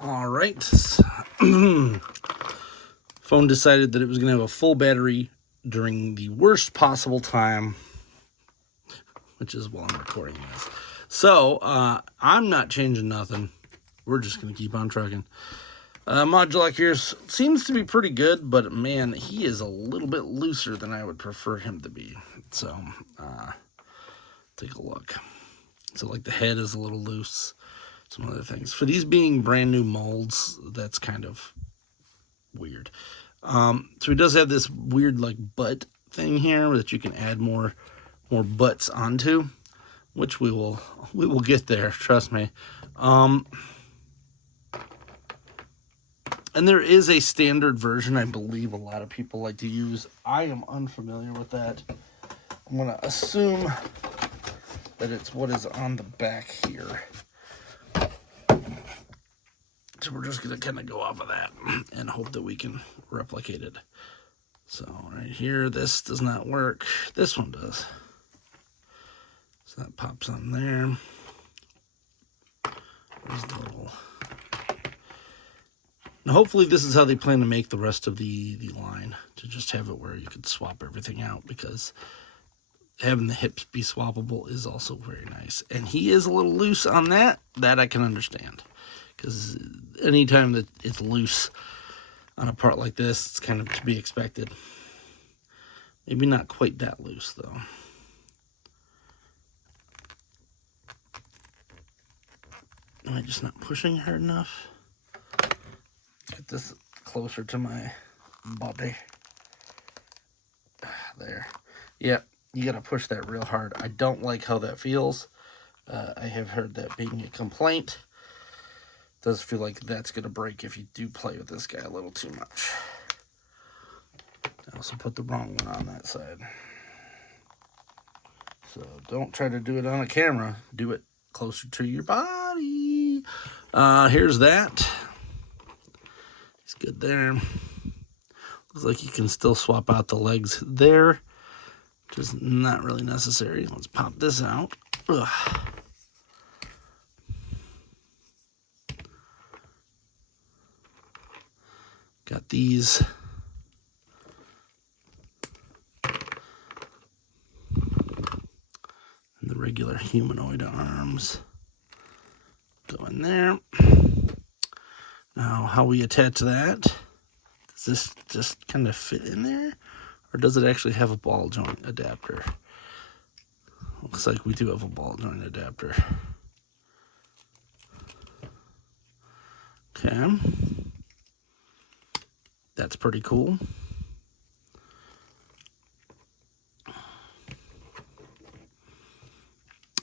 All right. Phone decided that it was going to have a full battery during the worst possible time, which is while I'm recording this. So, I'm not changing nothing. We're just going to keep on trucking. Modulok here seems to be pretty good, but man, he is a little bit looser than I would prefer him to be. So, take a look. So, like, the head is a little loose. Some other things. For these being brand new molds, that's kind of weird. So he does have this weird, like, butt thing here that you can add more butts onto, which we will get there, trust me. And there is a standard version I believe a lot of people like to use. I am unfamiliar with that. I'm going to assume that it's what is on the back here. So we're just going to kind of go off of that and hope that we can replicate it. So right here, this does not work. This one does. So that pops on there. There's the little... Now hopefully this is how they plan to make the rest of the line, to just have it where you could swap everything out, because having the hips be swappable is also very nice. And he is a little loose on that. That I can understand. Because anytime that it's loose on a part like this, it's kind of to be expected. Maybe not quite that loose, though. Am I just not pushing hard enough? Get this closer to my body. There. Yep, you got to push that real hard. I don't like how that feels. I have heard that being a complaint. Does feel like that's going to break if you do play with this guy a little too much. I also put the wrong one on that side. So don't try to do it on a camera. Do it closer to your body. Here's that. It's good there. Looks like you can still swap out the legs there, which is not really necessary. Let's pop this out. Ugh. Got these. And the regular humanoid arms go in there. Now, how we attach that? Does this just kind of fit in there? Or does it actually have a ball joint adapter? Looks like we do have a ball joint adapter. Okay. That's pretty cool.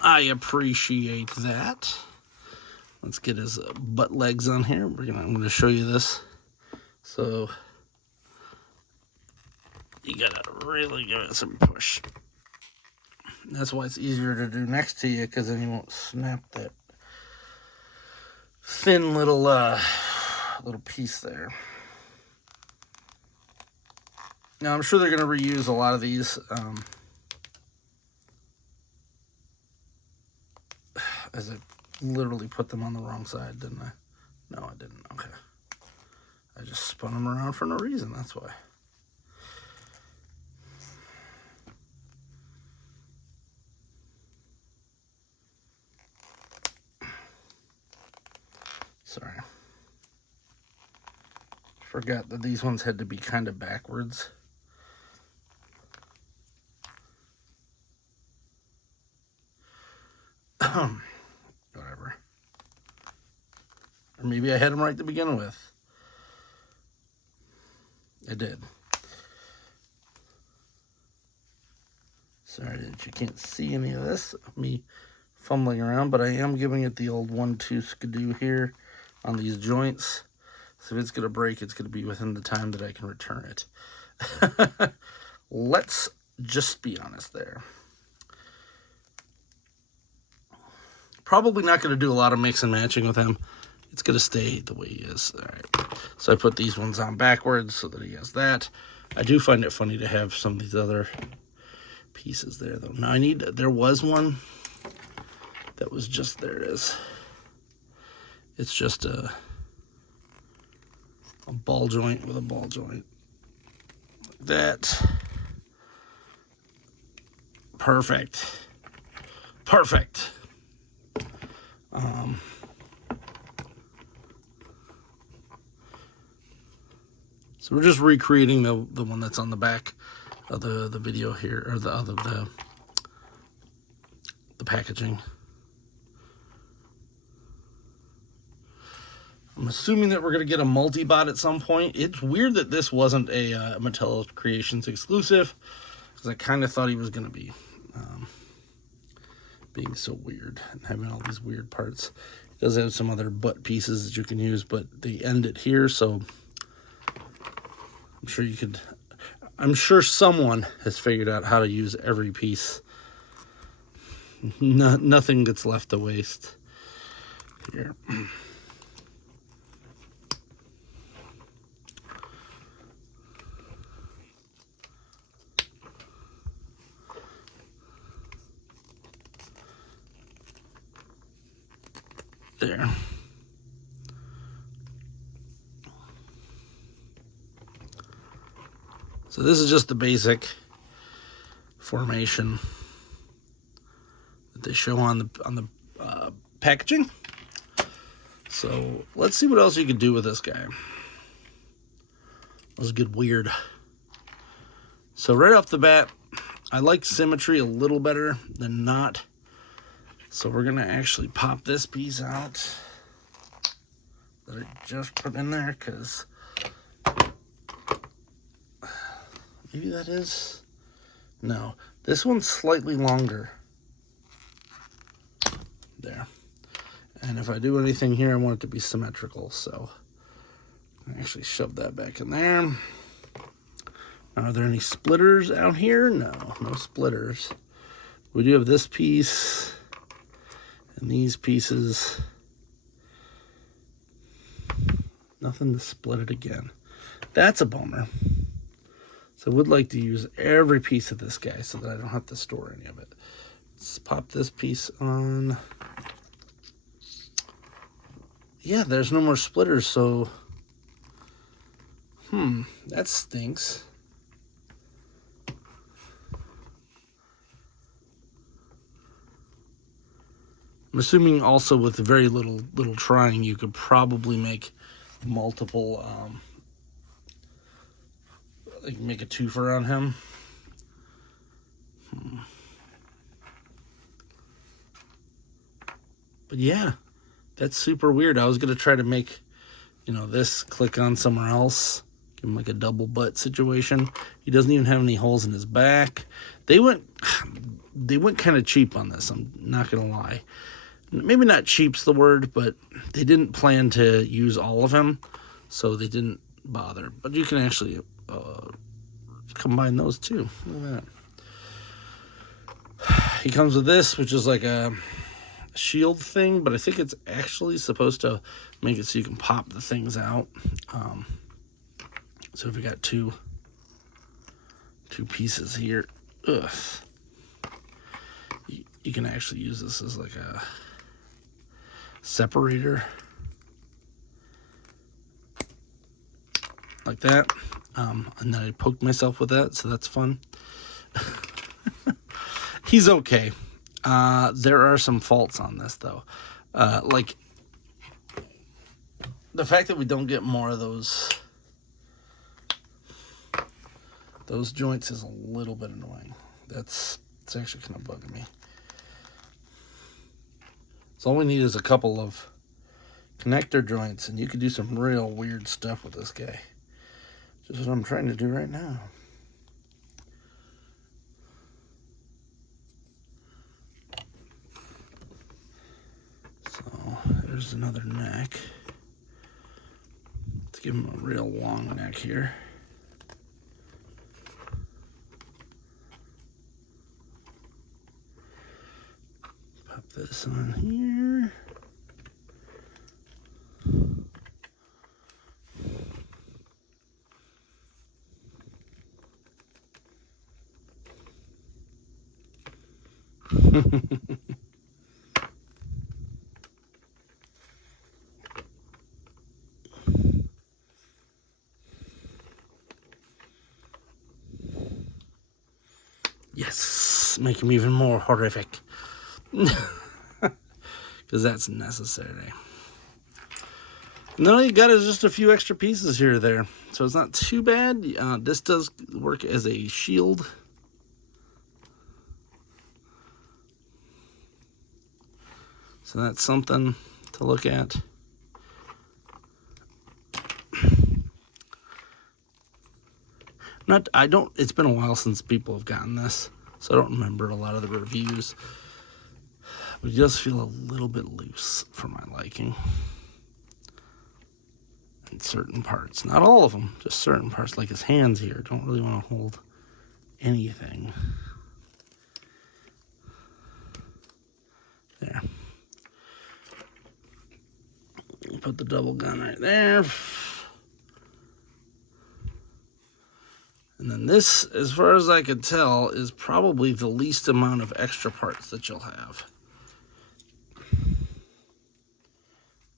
I appreciate that. Let's get his butt legs on here. I'm going to show you this. So you gotta really give it some push. That's why it's easier to do next to you, because then you won't snap that thin little piece there. Now, I'm sure they're going to reuse a lot of these. As I literally put them on the wrong side, didn't I? No, I didn't. Okay. I just spun them around for no reason. That's why. Sorry. Forgot that these ones had to be kind of backwards. Whatever. Or maybe I had them right to begin with. I did. Sorry that you can't see any of this, me fumbling around, but I am giving it the old 1-2 skidoo here on these joints. So if it's going to break, it's going to be within the time that I can return it. Let's just be honest there. Probably not going to do a lot of mix and matching with him. It's going to stay the way he is. All right. So I put these ones on backwards so that he has that. I do find it funny to have some of these other pieces there, though. Now there was one that was just, there it is. It's just a a ball joint with a ball joint. Like that. Perfect. Perfect. So we're just recreating the one that's on the back of the video here, or the packaging. I'm assuming that we're going to get a multi-bot at some point. It's weird that this wasn't a Mattel Creations exclusive, because I kind of thought he was going to be being so weird and having all these weird parts. It does have some other butt pieces that you can use, but they end it here, so I'm sure you could... I'm sure someone has figured out how to use every piece. Nothing gets left to waste. Here. There. So this is just the basic formation that they show on the packaging. So let's see what else you can do with this guy. Let's get weird. So right off the bat, I like symmetry a little better than not. So we're gonna actually pop this piece out that I just put in there, because maybe that is, no, this one's slightly longer. There. And if I do anything here, I want it to be symmetrical, so I actually shove that back in there. Are there any splitters out here? No, no splitters. We do have this piece and these pieces. Nothing to split it again. That's a bummer. So I would like to use every piece of this guy so that I don't have to store any of it. Let's pop this piece on. Yeah, there's no more splitters, so... that stinks. I'm assuming also with very little trying, you could probably make multiple, like make a twofer on him. But yeah, that's super weird. I was going to try to make, you know, this click on somewhere else. Give him like a double butt situation. He doesn't even have any holes in his back. They went kind of cheap on this, I'm not going to lie. Maybe not cheap's the word, but they didn't plan to use all of him, so they didn't bother. But you can actually combine those too. Look at that. He comes with this, which is like a shield thing, but I think it's actually supposed to make it so you can pop the things out. So if we got two pieces here, you can actually use this as like a separator, like that. And then I poked myself with that, so that's fun. He's okay. There are some faults on this though. Like the fact that we don't get more of those joints is a little bit annoying. It's actually kind of bugging me. So all we need is a couple of connector joints, and you could do some real weird stuff with this guy. Just what I'm trying to do right now. So there's another neck. Let's give him a real long neck here. Pop this on here. make them even more horrific. Because that's necessary. And then all you got is just a few extra pieces here or there. So it's not too bad. This does work as a shield. So that's something to look at. It's been a while since people have gotten this, so I don't remember a lot of the reviews. But it does feel a little bit loose for my liking. In certain parts. Not all of them, just certain parts, like his hands here. Don't really want to hold anything. There. Put the double gun right there. And then this, as far as I could tell, is probably the least amount of extra parts that you'll have.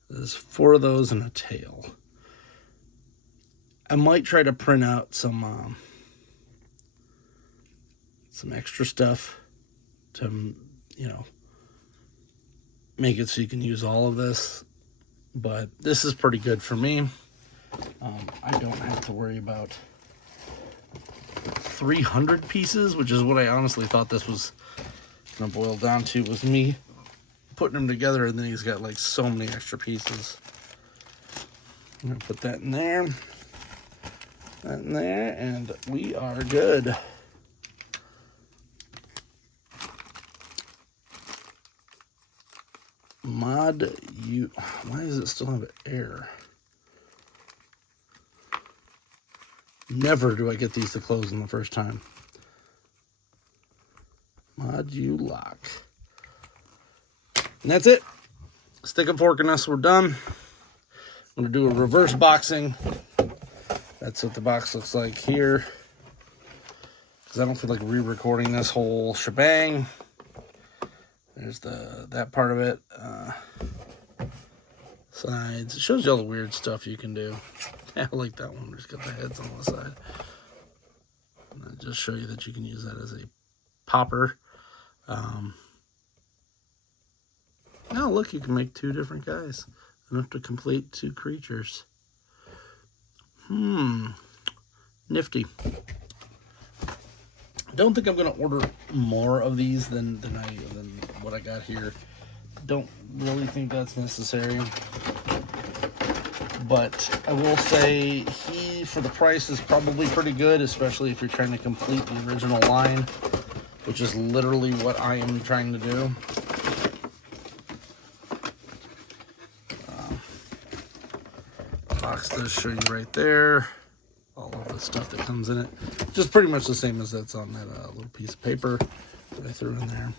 There's 4 of those and a tail. I might try to print out some extra stuff to, you know, make it so you can use all of this. But this is pretty good for me. I don't have to worry about 300 pieces, which is what I honestly thought this was going to boil down to, was me putting them together, and then he's got like so many extra pieces. I'm going to put that in there, that in there, and we are good. Why does it still have air? Never do I get these to close in the first time. Modulok. And that's it. Stick and fork in us, we're done. I'm going to do a reverse boxing. That's what the box looks like here. Because I don't feel like re-recording this whole shebang. There's that part of it. Sides. It shows you all the weird stuff you can do. Yeah, I like that one. Just got the heads on the side. And I'll just show you that you can use that as a popper. Now look, you can make 2 different guys. Enough to complete 2 creatures. Nifty. I don't think I'm going to order more of these than what I got here. Don't really think that's necessary. But I will say he, for the price, is probably pretty good, especially if you're trying to complete the original line, which is literally what I am trying to do. The box does show you right there all of the stuff that comes in it. Just pretty much the same as that's on that little piece of paper that I threw in there.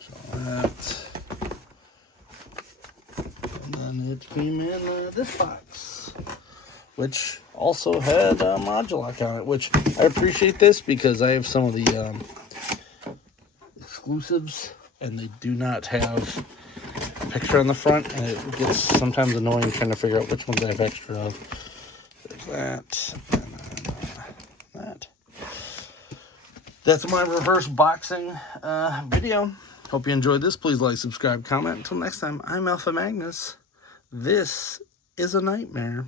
So that. And then it came in this box, which also had Modulok on it, which I appreciate this because I have some of the exclusives and they do not have a picture on the front, and it gets sometimes annoying trying to figure out which ones I have extra of. There's that, and then that. That's my reverse boxing video. Hope you enjoyed this. Please like, subscribe, comment. Until next time, I'm Alpha Magnus. This is a nightmare.